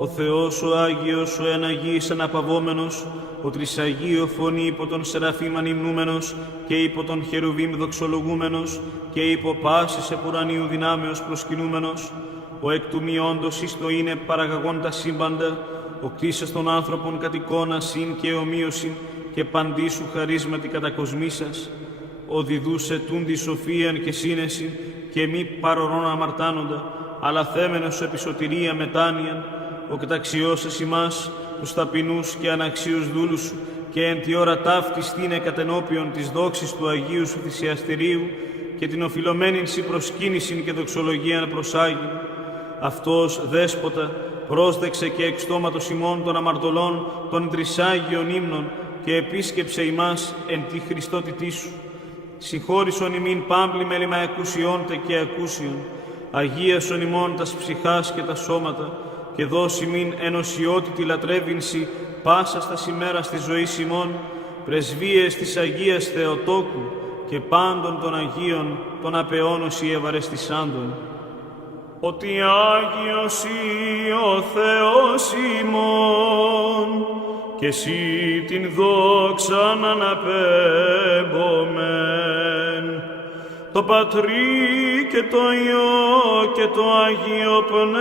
Ο Θεός ο Άγιος, ο εν Αγίης αναπαυόμενος, ο Τρισαγίο φωνή υπό τον Σεραφείμ ανυμνούμενος και υπό τον Χερουβίμ δοξολογούμενος και υπό πάσης επουρανίου δυνάμεως προσκυνούμενος, ο εκ του μη όντως εις το είναι παραγαγών τα σύμπαντα, ο κτίσας των άνθρωπων κατ' εικόνα συν και ομοίωσιν και παντή σου χαρίσματι κατακοσμήσας, ο διδούσε τούντι σοφίαν και σύνεση και μη παρορών αμαρτάνοντα, αλλά θέμενος επί σωτηρία μετάνοιαν, ο καταξιώσας ημάς, τους ταπεινούς και αναξίους δούλους σου, και εν τη ώρα ταύτη στήνε κατενώπιον της δόξης του Αγίου σου θυσιαστηρίου και την οφειλωμένην σοι προσκύνησιν και δοξολογίαν προσάγει. Αυτός, δέσποτα, πρόσδεξε και εξ στόματος ημών των αμαρτωλών των τρισάγιων ύμνων και επίσκεψε ημάς εν τη Χριστότητή σου. Συγχώρησον ημίν πάμπλη μέλημα εκούσιόντε και ακούσιον, αγίασον ημών τας ψυχάς και τα σώματα, και δώσει μην ενωσιότητη λατρεύεινση πάσα στα ημέρας της ζωής ημών, πρεσβείες της Αγίας Θεοτόκου και πάντων των Αγίων των απεώνωση ευαρεστησάντων. Ότι Άγιος ή ο Θεός ημών, και εσύ την δόξαν αναπέμπομεν, το Πατρί και το Υιό και το Αγίο Πνεύματι,